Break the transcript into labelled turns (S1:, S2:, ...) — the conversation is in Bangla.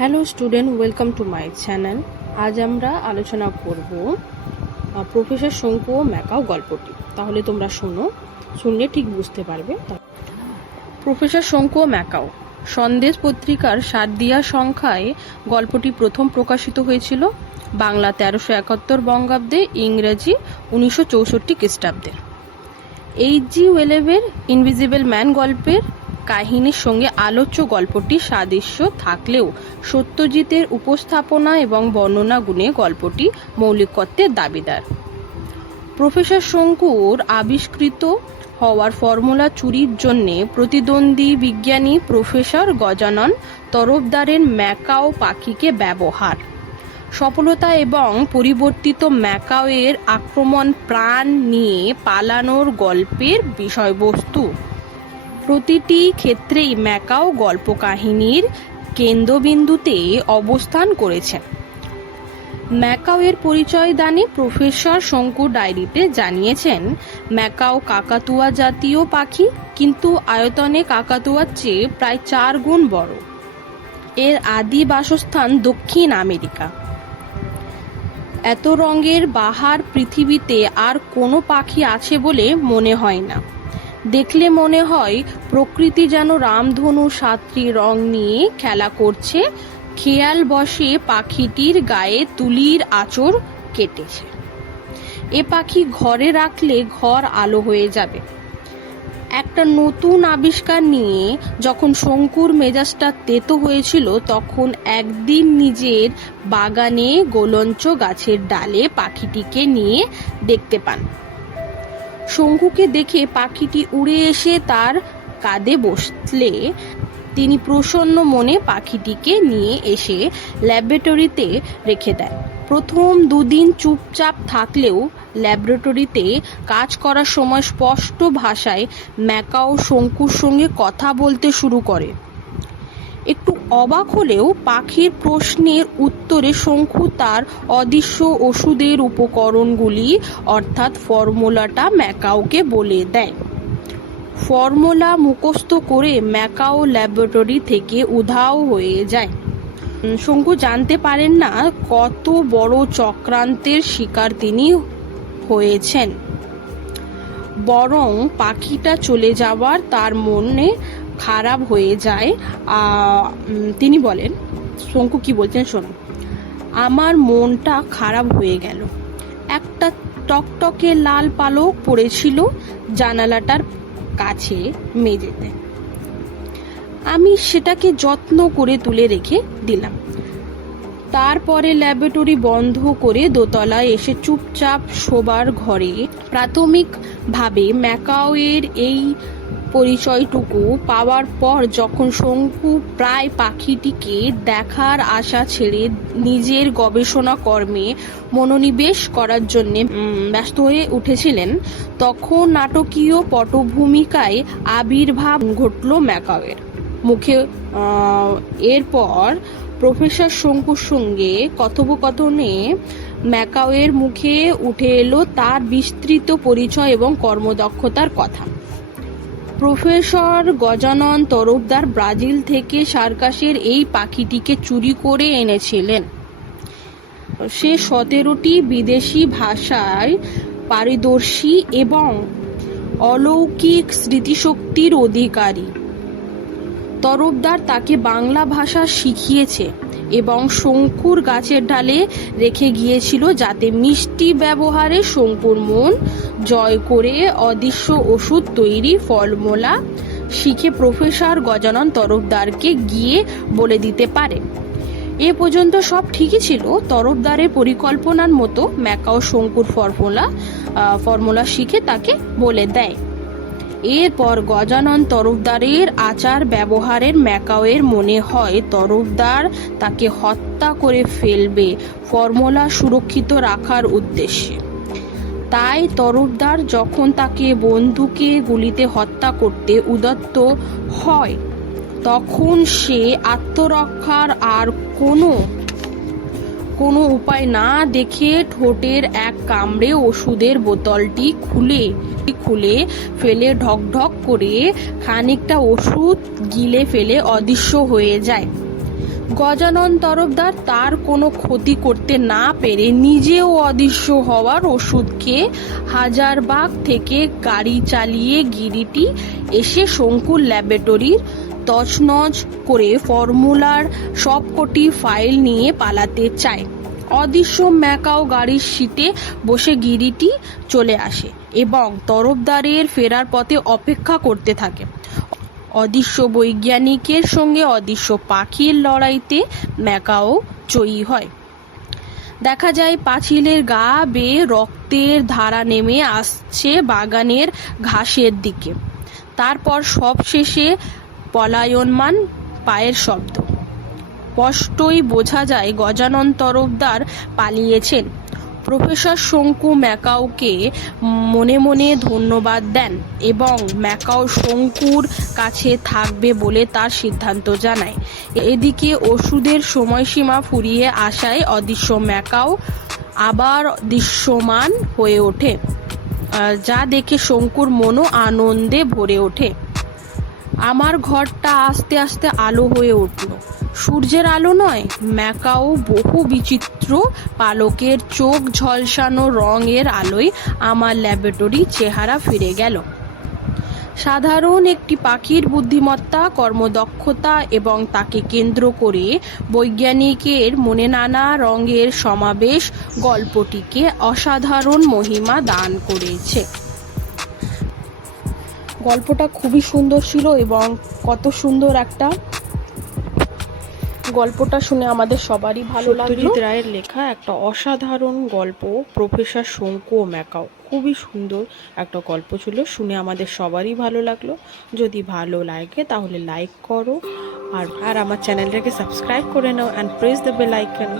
S1: Hello student welcome to my channel আজ আমরা আলোচনা করব প্রফেসর শঙ্কু ও ম্যাকাও গল্পটি। তাহলে তোমরা শোনো, শুনলে ঠিক বুঝতে পারবে। প্রফেসর শঙ্কু ও ম্যাকাও, সন্দেশ পত্রিকার সাতদিয়া সংখ্যায় গল্পটি প্রথম প্রকাশিত হয়েছিল বাংলা তেরোশো একাত্তর বঙ্গাব্দে, ইংরেজি উনিশশো চৌষট্টি খ্রিস্টাব্দে। এইচ জি ওয়েলেভের ইনভিজিবল ম্যান গল্পের কাহিনীর সঙ্গে আলোচ্য গল্পটি সাদৃশ্য থাকলেও সত্যজিতের উপস্থাপনা এবং বর্ণনা গুণে গল্পটি মৌলিকত্বের দাবিদার। প্রফেসর শঙ্কুর আবিষ্কৃত হওয়ার ফর্মুলা চুরির জন্যে প্রতিদ্বন্দ্বী বিজ্ঞানী প্রফেসর গজানন তরফদারের ম্যাকাও পাখিকে ব্যবহার। সফলতা এবং পরিবর্তিত ম্যাকাওয়ের আক্রমণ প্রাণ নিয়ে পালানোর গল্পের বিষয়বস্তু। প্রতিটি ক্ষেত্রেই ম্যাকাও গল্প কাহিনীর কেন্দ্রবিন্দুতে অবস্থান করেছে। ম্যাকাওয়ের পরিচয় দানে প্রফেসর শঙ্কু ডায়েরিতে জানিয়েছেন, ম্যাকাও কাকাতুয়া জাতীয় পাখি, কিন্তু আয়তনে কাকাতুয়ার চেয়ে প্রায় চার গুণ বড়। এর আদি বাসস্থান দক্ষিণ আমেরিকা। এত রঙের বাহার পৃথিবীতে আর কোনো পাখি আছে বলে মনে হয় না। দেখলে মনে হয় প্রকৃতি যেন রামধনু সাতটি রং নিয়ে খেলা করছে। খেয়াল বসে পাখিটির গায়ে তুলির আঁচড় কেটেছে। এ পাখি ঘরে রাখলে ঘর আলো হয়ে যাবে। একটা নতুন আবিষ্কার নিয়ে যখন শঙ্কুর মেজাজটা তেতো হয়েছিল, তখন একদিন নিজের বাগানে গোলঞ্চ গাছের ডালে পাখিটিকে নিয়ে দেখতে পান। শঙ্কুকে দেখে পাখিটি উড়ে এসে তার কাঁধে বসলে। তিনি প্রসন্ন মনে পাখিটিকে নিয়ে এসে ল্যাবরেটরিতে রেখে দেন। প্রথম দুদিন চুপচাপ থাকলেও ল্যাবরেটরিতে কাজ করার সময় স্পষ্ট ভাষায় ম্যাকাও শঙ্কুর সঙ্গে কথা বলতে শুরু করে। একটু অবাক হলেও পাখির প্রশ্নের উত্তরে শঙ্কু তার অদৃশ্য ওষুধের উপকরণগুলি, অর্থাৎ ফর্মুলাটা ম্যাকাওকে বলে দেয়। ফর্মুলা মুখস্থ করে ম্যাকাও ল্যাবরেটরি থেকে উধাও হয়ে যায়। শঙ্কু জানতে পারেন না কত বড় চক্রান্তের শিকার তিনি হয়েছেন। বরং পাখিটা চলে যাওয়ার তার মনে খারাপ হয়ে যায় তিনি বলেন, শঙ্কু কি বলছেন শোনো, আমার মনটা খারাপ হয়ে গেল। একটা টকটকে লাল পালক পড়েছিল জানালাটার কাছে মেঝেতে। আমি সেটাকে যত্ন করে তুলে রেখে দিলাম। তারপরে ল্যাবরেটরি বন্ধ করে দোতলায় এসে চুপচাপ শোবার ঘরে প্রাথমিকভাবে ম্যাকাওয়ের এই পরিচয়টুকু পাওয়ার পর যখন শঙ্কু প্রায় পাখিটিকে দেখার আশা ছেড়ে নিজের গবেষণা কর্মে মনোনিবেশ করার জন্য ব্যস্ত হয়ে উঠেছিলেন, তখন নাটকীয় পটভূমিকায় আবির্ভাব ঘটল ম্যাকাওয়ের। মুখে এরপর প্রফেসর শঙ্কুর সঙ্গে কথোপকথনে ম্যাকাওয়ের মুখে উঠে এলো তার বিস্তৃত পরিচয় এবং কর্মদক্ষতার কথা। প্রফেসর গজানন তরফদার ব্রাজিল থেকে সার্কাসের এই পাখিটিকে চুরি করে এনেছিলেন। সে সতেরোটি বিদেশি ভাষায় পারিদর্শী এবং অলৌকিক স্মৃতিশক্তির অধিকারী। তরফদার তাকে বাংলা ভাষা শিখিয়েছে এবং শঙ্কুর গাছের ডালে রেখে গিয়েছিল যাতে মিষ্টি ব্যবহারে শঙ্কুর মন জয় করে অদৃশ্য ওষুধ তৈরি ফলমূলা শিখে প্রফেসর গজানন তরফদারকে গিয়ে বলে দিতে পারে। এ পর্যন্ত সব ঠিকই ছিল। তরফদারের পরিকল্পনার মতো ম্যাকাও শঙ্কুর ফর্মুলা ফর্মুলা শিখে তাকে বলে দেয়। এরপর গজানন তরফদারের আচার ব্যবহারের ম্যাকাওয়ের মনে হয় তরফদার তাকে হত্যা করে ফেলবে, ফর্মুলা সুরক্ষিত রাখার উদ্দেশ্যে। তাই তরফদার যখন তাকে বন্ধুকে গুলিতে হত্যা করতে উদত্ত হয়, তখন সে আত্মরক্ষার আর কোনো কোনো উপায় না দেখে ঠোঁটের এক কামড়ে ওষুধের বোতলটি খুলে খুলে ফেলে, ঢক ঢক করে খানিকটা ওষুধ গিলে ফেলে অদৃশ্য হয়ে যায়। গজানন তরফদার তার কোনো ক্ষতি করতে না পেরে নিজেও অদৃশ্য হওয়ার ওষুধ খেয়ে হাজারবাগ থেকে গাড়ি চালিয়ে গিরিটি এসে শঙ্কুর ল্যাবরেটরির তছনছ করে ফর্মুলার সবকটি ফাইল নিয়ে পালাতে চায়। অদৃশ্য ম্যাকাও গাড়ির সিটে বসে গিরিটি চলে আসে এবং তরফদারের ফেরার পথে অপেক্ষা করতে থাকে। অদৃশ্য বৈজ্ঞানিকের সঙ্গে অদৃশ্য পাখির লড়াইতে ম্যাকাও জয়ী হয়। দেখা যায় পাঁচিলের গা বেয়ে রক্তের ধারা নেমে আসছে বাগানের ঘাসের দিকে। তারপর সবশেষে পলায়নমান পায়ের শব্দ। স্পষ্টই বোঝা যায় গজানন তরফদার পালিয়েছেন। প্রফেসর শঙ্কু ম্যাকাওকে মনে মনে ধন্যবাদ দেন এবং ম্যাকাও শঙ্কুর কাছে থাকবে বলে তার সিদ্ধান্ত জানায়। এদিকে ওষুধের সময়সীমা ফুরিয়ে আসায় অদৃশ্য ম্যাকাও আবার দৃশ্যমান হয়ে ওঠে যা দেখে শঙ্কুর মনও আনন্দে ভরে ওঠে। আমার ঘরটা আস্তে আস্তে আলো হয়ে উঠল। সূর্যের আলো নয়, ম্যাকাও বহু বিচিত্র পালকের চোখ ঝলসানো রঙের আলোয় আমার ল্যাবরেটরি চেহারা ফিরে গেল। সাধারণ একটি পাখির বুদ্ধিমত্তা, কর্মদক্ষতা এবং তাকে কেন্দ্র করে বৈজ্ঞানিকের মনে নানা রঙের সমাবেশ গল্পটিকে অসাধারণ মহিমা দান করেছে। গল্পটা খুবই সুন্দর ছিল এবং কত সুন্দর একটা গল্পটা শুনে আমাদের সবারই ভালো লাগল।
S2: রায়ের লেখা একটা অসাধারণ গল্প, প্রফেসর শঙ্কু ম্যাকাও। খুবই সুন্দর একটা গল্প ছিল, শুনে আমাদের সবারই ভালো লাগল। যদি ভালো লাগে তাহলে লাইক করো আর আর আমার চ্যানেলটাকে সাবস্ক্রাইব করে নাও and press the bell icon